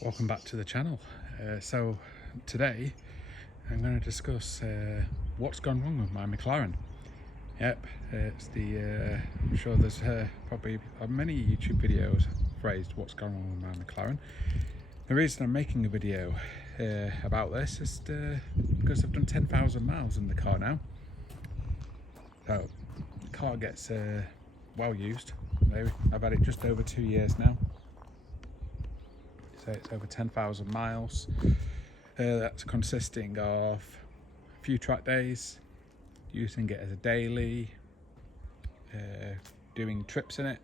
Welcome back to the channel. So today I'm going to discuss what's gone wrong with my McLaren. Yep, it's I'm sure there's probably many YouTube videos phrased what's gone wrong with my McLaren. The reason I'm making a video about this is because I've done 10,000 miles in the car now. So the car gets well used. I've had it just over 2 years now. So it's over 10,000 miles. That's consisting of a few track days, using it as a daily, doing trips in it.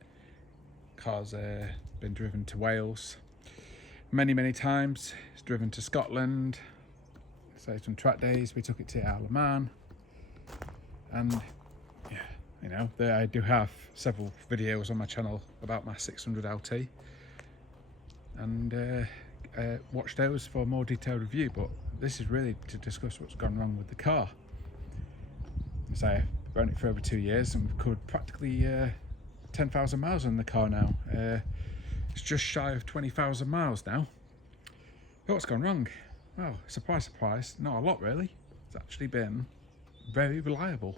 Car's been driven to Wales many times. It's driven to Scotland. So some track days, we took it to Isle of Man. And yeah, you know, I do have several videos on my channel about my 600 LT. And watch those for a more detailed review, but this is really to discuss what's gone wrong with the car. So I've owned it for over 2 years and we've covered practically 10,000 miles on the car now. It's just shy of 20,000 miles now. But what's gone wrong? Well, surprise, not a lot really. It's actually been very reliable.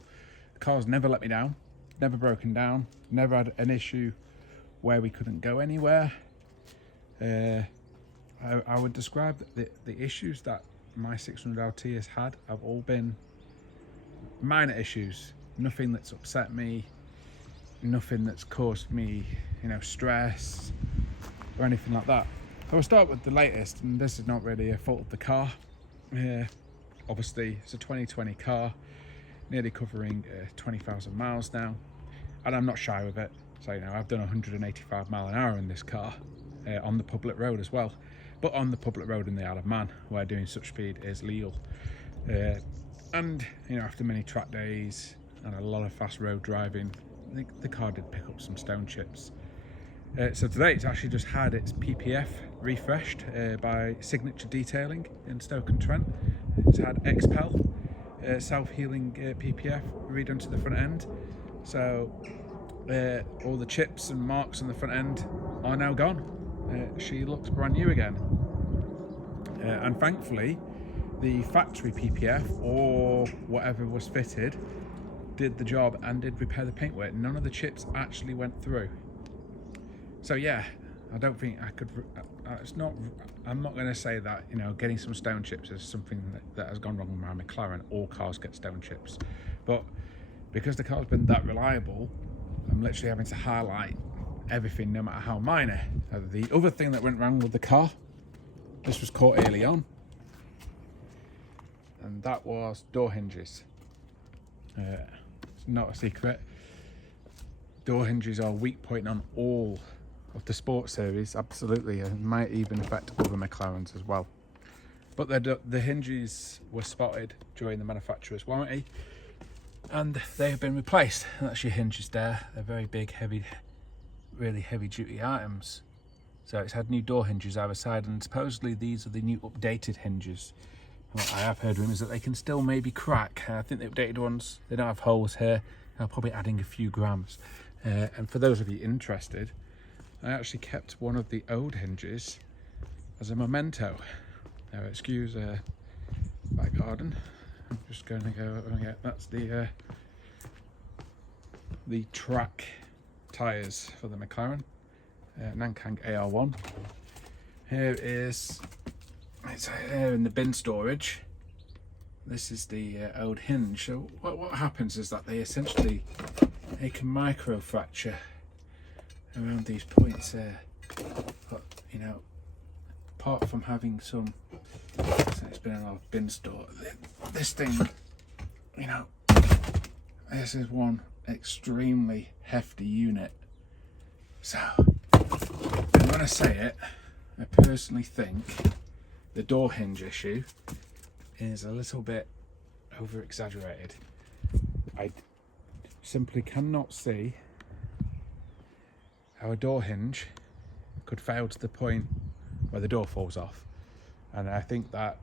The car's never let me down, never broken down, never had an issue where we couldn't go anywhere. I would describe the issues that my 600 LT has had have all been minor issues. Nothing that's upset me, nothing that's caused me, stress or anything like that. I will start with the latest, and this is not really a fault of the car. Obviously, it's a 2020 car, nearly covering 20,000 miles now, and I'm not shy with it. So, I've done 185 mile an hour in this car. On the public road as well, but on the public road in the Isle of Man, where doing such speed is legal. And after many track days and a lot of fast road driving, I think the car did pick up some stone chips. So today it's actually just had its PPF refreshed by Signature Detailing in Stoke-on-Trent. It's had XPEL self-healing PPF redone to the front end, so all the chips and marks on the front end are now gone. She looks brand new again, and thankfully the factory PPF or whatever was fitted did the job and did repair the paintwork. None of the chips actually went through. So yeah, I don't think I could I'm not going to say that getting some stone chips is something that has gone wrong with my McLaren. All cars get stone chips, but because the car's been that reliable, I'm literally having to highlight everything, no matter how minor. The other thing that went wrong with the car, this was caught early on, and that was door hinges. It's not a secret. Door hinges are weak point on all of the sports series, absolutely, and might even affect other McLarens as well. But the hinges were spotted during the manufacturer's warranty, and they have been replaced. And that's your hinges there. They're very big, really heavy duty items. So it's had new door hinges either side, and supposedly these are the new updated hinges. What I have heard rumours that they can still maybe crack. I think the updated ones, they don't have holes here. I'm probably adding a few grams. And for those of you interested, I actually kept one of the old hinges as a memento. Now excuse my garden. I'm just going to go and get, that's the track tyres for the McLaren, Nankang AR1. It's here in the bin storage. This is the old hinge. So what happens is that they essentially make a micro fracture around these points there. But apart from having some, so it's been in our bin store, this thing, this is one extremely hefty unit. So and when I say it, I personally think the door hinge issue is a little bit over exaggerated. I simply cannot see how a door hinge could fail to the point where the door falls off, and I think that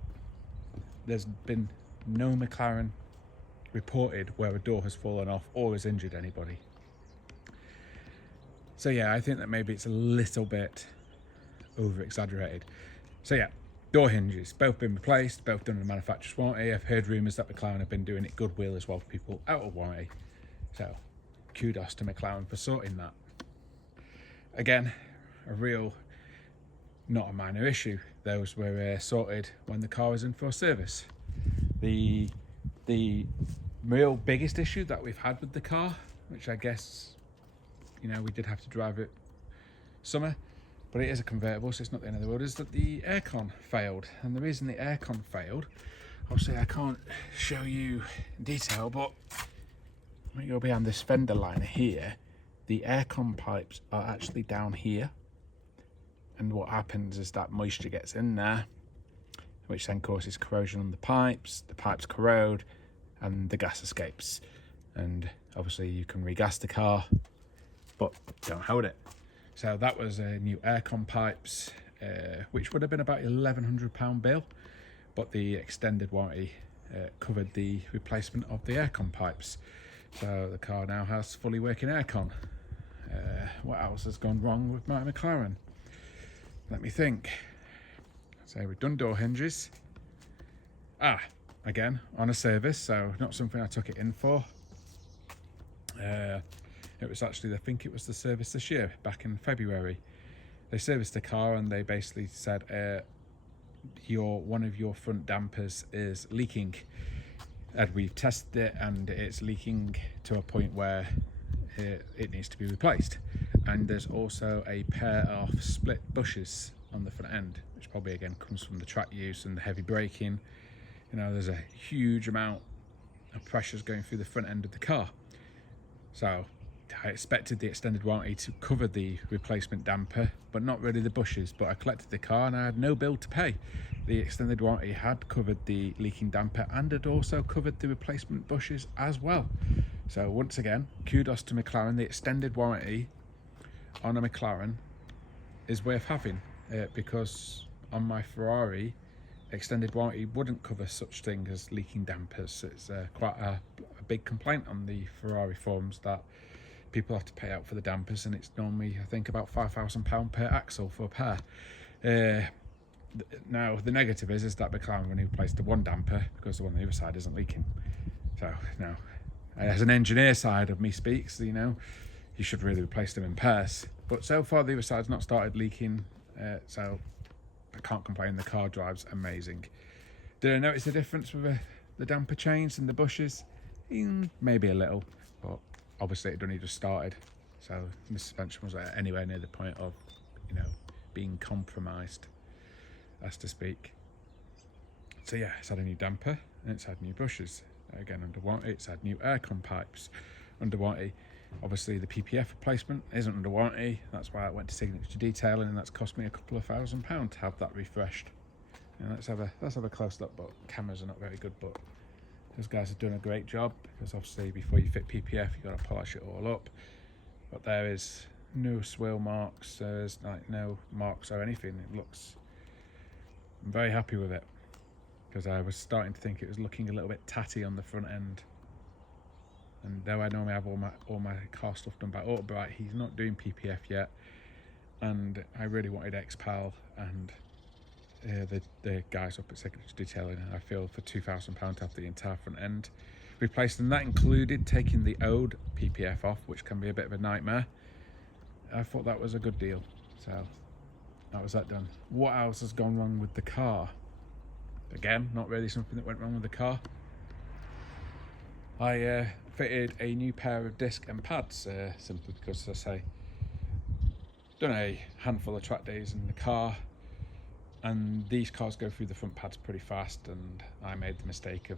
there's been no McLaren reported where a door has fallen off or has injured anybody. So yeah, I think that maybe it's a little bit over exaggerated. So yeah, door hinges, both been replaced, both done in the manufacturer's warranty. I've heard rumours that McLaren have been doing it goodwill as well for people out of warranty. So kudos to McLaren for sorting that. Again, a real, not a minor issue. Those were sorted when the car was in for service. The real biggest issue that we've had with the car, which I guess, you know, we did have to drive it summer, but it is a convertible, so it's not the end of the world, is that the aircon failed. And the reason the aircon failed, obviously I can't show you in detail, but when you go behind this fender liner here, the aircon pipes are actually down here. And what happens is that moisture gets in there, which then causes corrosion on the pipes corrode, and the gas escapes. And obviously you can regas the car, but don't hold it. So that was new aircon pipes, which would have been about £1,100 bill, but the extended warranty covered the replacement of the aircon pipes. So the car now has fully working aircon. What else has gone wrong with my McLaren? Let me think. So we've done door hinges. Again, on a service, so not something I took it in for. It was actually, I think it was the service this year, back in February. They serviced the car and they basically said, one of your front dampers is leaking. And we've tested it and it's leaking to a point where it needs to be replaced. And there's also a pair of split bushes on the front end, which probably again comes from the track use and the heavy braking. You know, there's a huge amount of pressures going through the front end of the car. So I expected the extended warranty to cover the replacement damper, but not really the bushes. But I collected the car and I had no bill to pay. The extended warranty had covered the leaking damper and had also covered the replacement bushes as well. So once again, kudos to McLaren. The extended warranty on a McLaren is worth having, because on my Ferrari, extended warranty wouldn't cover such thing as leaking dampers. It's quite a big complaint on the Ferrari forums that people have to pay out for the dampers, and it's normally, I think, about £5,000 per axle for a pair. Now the negative is that McLaren only replaced the one damper because the one on the other side isn't leaking. So now, as an engineer side of me speaks, you know, you should really replace them in pairs. But so far the other side's not started leaking, so I can't complain. The car drives amazing. Did I notice the difference with the damper chains and the bushes? Maybe a little, but obviously it only just started, so the suspension was anywhere near the point of, you know, being compromised, as to speak. So yeah, it's had a new damper and it's had new bushes. Again, under warranty. It's had new aircon pipes under warranty. Obviously the PPF replacement isn't under warranty. That's why I went to Signature Detailing, and that's cost me a couple of £1,000 to have that refreshed. And let's have a close look, but cameras are not very good, but those guys have done a great job, because obviously before you fit PPF you've got to polish it all up. But there is no swirl marks, there's like no marks or anything. I'm very happy with it, because I was starting to think it was looking a little bit tatty on the front end. And though I normally have all my car stuff done by Autobrite, he's not doing PPF yet, and I really wanted XPAL and the guys up at Signature Detailing, I feel, for £2,000 to have the entire front end replaced, and that included taking the old PPF off, which can be a bit of a nightmare. I thought that was a good deal, so that was that done. What else has gone wrong with the car? Again, not really something that went wrong with the car. I fitted a new pair of disc and pads, simply because, as I say, done a handful of track days in the car, and these cars go through the front pads pretty fast, and I made the mistake of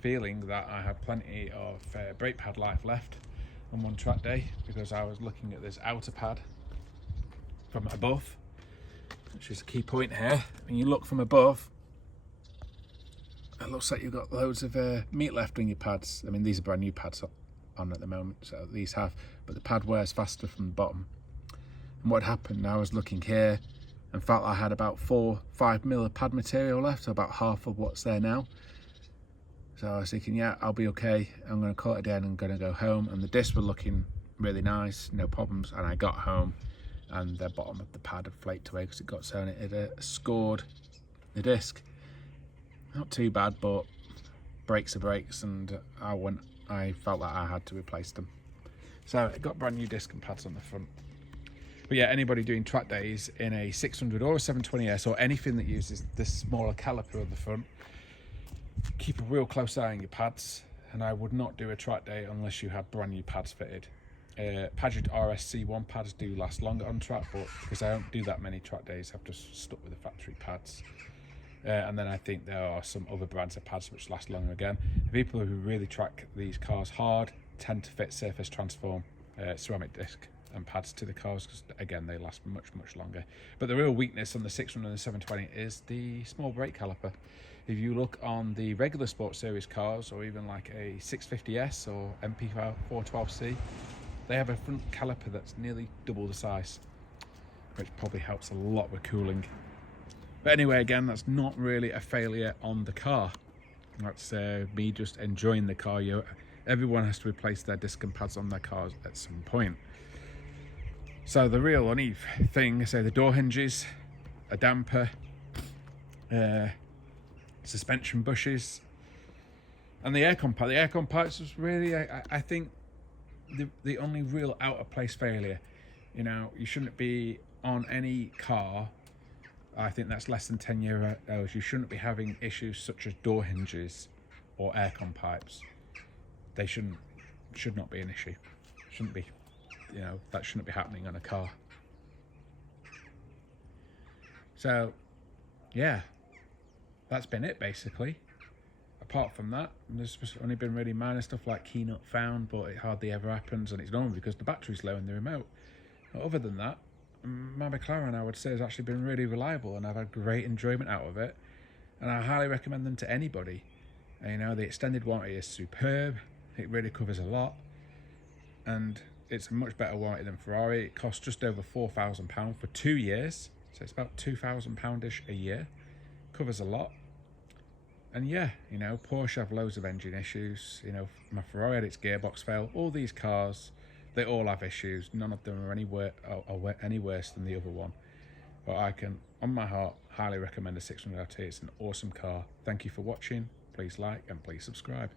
feeling that I had plenty of brake pad life left on one track day, because I was looking at this outer pad from above, which is a key point here. When you look from above, it looks like you've got loads of meat left on your pads. I mean, these are brand new pads on at the moment, so these have, but the pad wears faster from the bottom. And what happened, I was looking here and felt I had about 4-5 mil of pad material left, so about half of what's there now. So I was thinking, yeah, I'll be okay. I'm going to call it a day and I'm going to go home. And the discs were looking really nice, no problems. And I got home and the bottom of the pad had flaked away because it got so, and it had scored The disc, not too bad, but brakes are brakes, and I felt that I had to replace them. So it got brand new disc and pads on the front. But yeah, anybody doing track days in a 600 or a 720S or anything that uses this smaller caliper on the front, keep a real close eye on your pads. And I would not do a track day unless you had brand new pads fitted. Padgett RSC1 pads do last longer on track, but because I don't do that many track days, I've just stuck with the factory pads. And then I think there are some other brands of pads which last longer again. The people who really track these cars hard tend to fit surface transform ceramic disc and pads to the cars, because again they last much longer. But the real weakness on the 600 and the 720 is the small brake caliper. If you look on the regular sports series cars, or even like a 650S or MP412C, they have a front caliper that's nearly double the size, which probably helps a lot with cooling. But anyway, again, that's not really a failure on the car. That's me just enjoying the car. Everyone has to replace their disc and pads on their cars at some point. So the real only thing, say the door hinges, a damper, suspension bushes, and the aircon pipe. The aircon pipes was really, I think, the only real out of place failure. You know, you shouldn't be on any car, I think that's less than 10 years old, you shouldn't be having issues such as door hinges or aircon pipes. They should not be an issue. Shouldn't be, you know, that shouldn't be happening on a car. So yeah, that's been it basically. Apart from that, there's only been really minor stuff like key nut found, but it hardly ever happens, and it's normally because the battery's low in the remote. But other than that, my McLaren, I would say, has actually been really reliable, and I've had great enjoyment out of it, and I highly recommend them to anybody. And, you know, the extended warranty is superb. It really covers a lot, and it's a much better warranty than Ferrari. It costs just over £4,000 for 2 years, so it's about £2,000-ish a year. Covers a lot. And yeah, you know, Porsche have loads of engine issues. You know, my Ferrari had its gearbox fail. All these cars, they all have issues. None of them are any worse than the other one. But I can, on my heart, highly recommend the 600 LT. It's an awesome car. Thank you for watching. Please like and please subscribe.